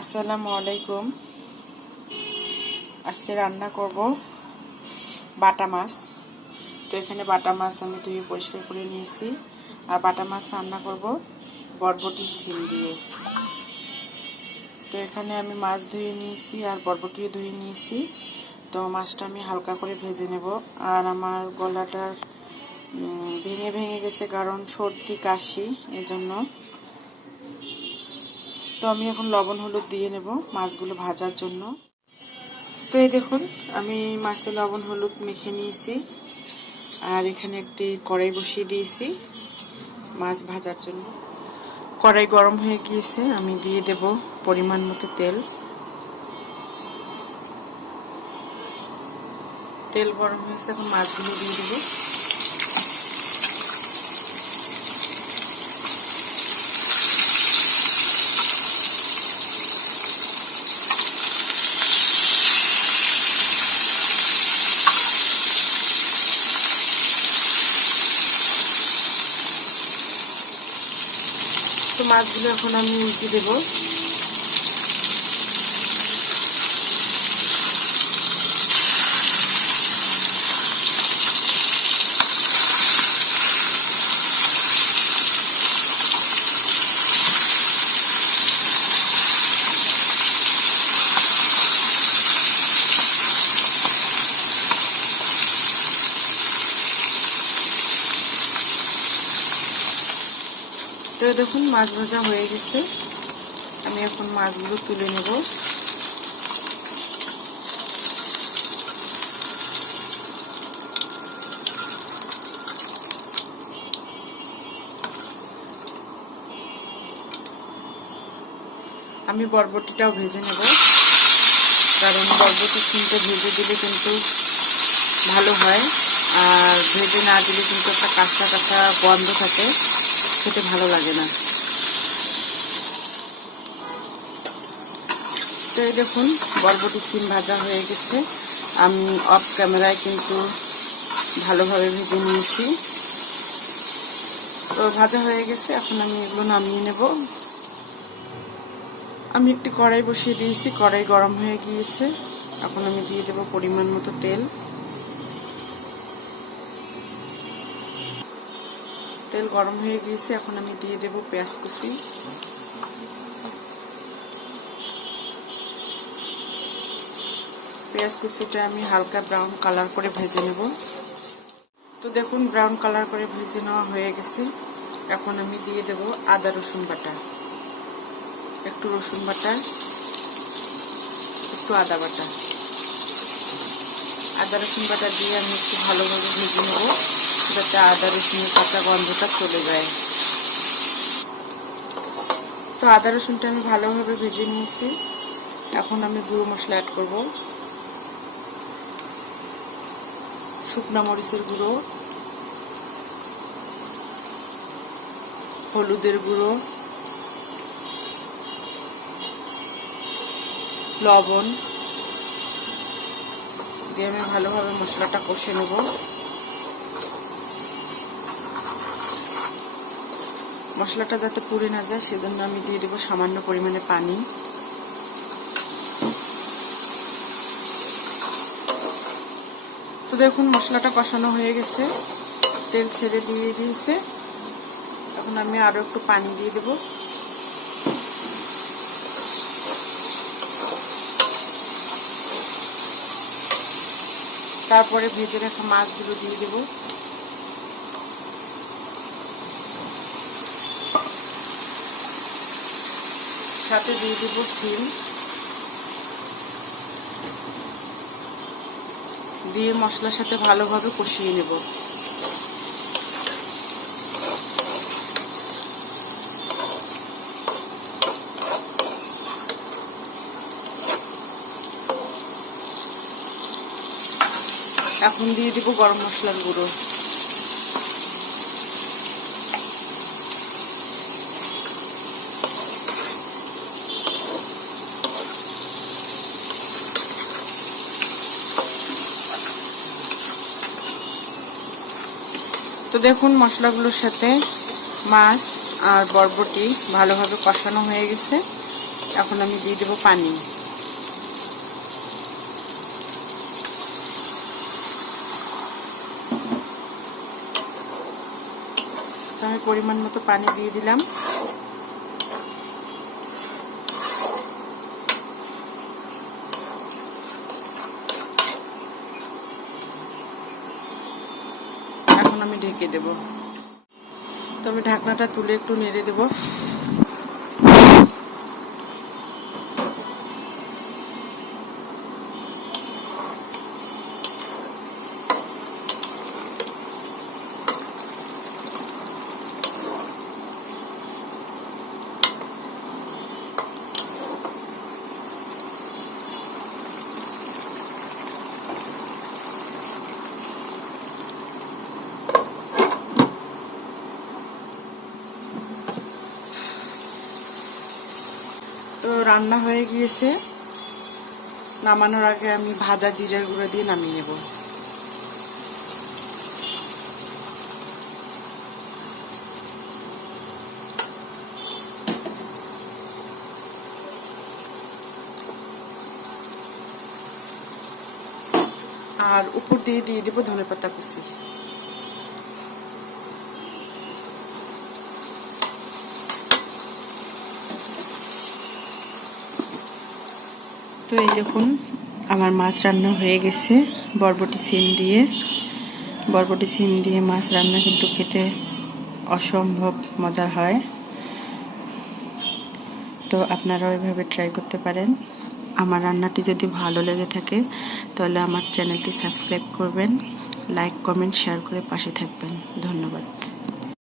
আসসালামু আলাইকুম। আজকে রান্না করব বাটা মাছ। তো এখানে বাটা মাছ আমি ধুয়ে পরিষ্কার করে নিয়েছি, আর বাটা মাছ রান্না করব বরবটি সিম দিয়ে। তো এখানে আমি মাছ ধুয়ে নিয়েছি আর বরবটিও ধুয়ে নিয়েছি। তো মাছটা আমি হালকা করে ভেজে নেব। আর আমার গলাটার ভেঙে ভেঙে গেছে, কারণ সর্দি কাশি, এজন্য। তো আমি এখন লবণ হলুদ দিয়ে নেব মাছগুলো ভাজার জন্য। তো এই দেখুন, আমি মাছে লবণ হলুদ মেখে নিয়েছি, আর এখানে একটি কড়াই বসিয়ে দিয়েছি মাছ ভাজার জন্য। কড়াই গরম হয়ে গিয়েছে, আমি দিয়ে দেব পরিমাণ মতো তেল। তেল গরম হয়েছে, এখন মাছগুলো দিয়ে দেবো। তো মাছগুলো এখন আমি উল্টে দেবো। তো দেখুন, মাছ ভাজা হয়ে গেছে, আমি এখন মাছগুলো তুলে নেব। আমি বরবটিটাও ভেজে নেব, কারণ বরবটি কিন্তু ভেজে দিলে কিন্তু ভালো হয়, আর ভেজে না দিলে কিন্তু একটা কাঁচা কাঁচা গন্ধ থাকে, খেতে ভালো লাগে না। তো এই দেখুন, বরবটি সিম ভাজা হয়ে গেছে, আমি অফ ক্যামেরায় কিন্তু ভালোভাবে ভেজে নিয়েছি। তো ভাজা হয়ে গেছে, এখন আমি এগুলো নামিয়ে নেব। আমি একটি কড়াই বসিয়ে দিয়েছি, কড়াই গরম হয়ে গিয়েছে, এখন আমি দিয়ে দেব পরিমাণ মতো তেল। তেল গরম হয়ে গিয়েছে, এখন আমি দিয়ে দেব পেঁয়াজ কুচি। পেঁয়াজ কুচিটা আমি হালকা ব্রাউন কালার করে ভেজে নেব। তো দেখুন, ব্রাউন কালার করে ভেজে নেওয়া হয়ে গেছে, এখন আমি দিয়ে দেব আদা রসুন বাটা, একটু রসুন বাটা, একটু আদা বাটা। আদা রসুন বাটা দিয়ে আমি একটু ভালোভাবে ভেজে নেব, যাতে আদা রসুনের কাঁচা গন্ধটা চলে যায়। তো আদা রসুনটা আমি ভালোভাবে ভেজে নিয়েছি, এখন আমি গুঁড়ো মশলা অ্যাড করব। শুকনো মরিচের গুঁড়ো, হলুদের গুঁড়ো, লবণ দিয়ে আমি ভালোভাবে মশলাটা কষে নেব। মশলাটা যাতে পুড়ে না যায়, সেজন্য আমি দিয়ে দেব সামান্য পরিমাণে পানি। তো দেখুন, মশলাটা কষানো হয়ে গেছে, তেল ছেড়ে দিয়ে দিয়েছে, এখন আমি আরো একটু পানি দিয়ে দেব। তারপরে ভেজে রাখা মাছগুলো দিয়ে দেব। সাথে দিয়ে দেব সিম, দিয়ে মশলার সাথে ভালোভাবে কষিয়ে নেব। এখন দিয়ে দেব গরম মশলার গুঁড়ো। তো দেখুন, মশলাগুলোর সাথে মাছ আর বরবটি ভালোভাবে কষানো হয়ে গেছে, এখন আমি দিয়ে দেব পানি। আমি পরিমাণ মতো পানি দিয়ে দিলাম। এখন আমি ঢেকে দেব। তো আমি ঢাকনাটা তুলে একটু নেড়ে দেব। তো রান্না হয়ে গিয়েছে। নামানোর আগে আমি ভাজা জিরার গুঁড়ো দিয়ে নামিয়ে নেব। আর উপর দিয়ে দিয়ে দেবো ধনেপাতা কুচি। তো এই দেখুন আমার মাছ রান্না হয়ে গেছে বরবটি সিম দিয়ে মাছ রান্না কিন্তু খেতে অসম্ভব মজার হয়। তো আপনারাও এভাবে ট্রাই করতে পারেন। আমার রান্নাটি যদি ভালো লেগে থাকে তাহলে আমার চ্যানেলটি সাবস্ক্রাইব করবেন, লাইক কমেন্ট শেয়ার করে পাশে থাকবেন। ধন্যবাদ।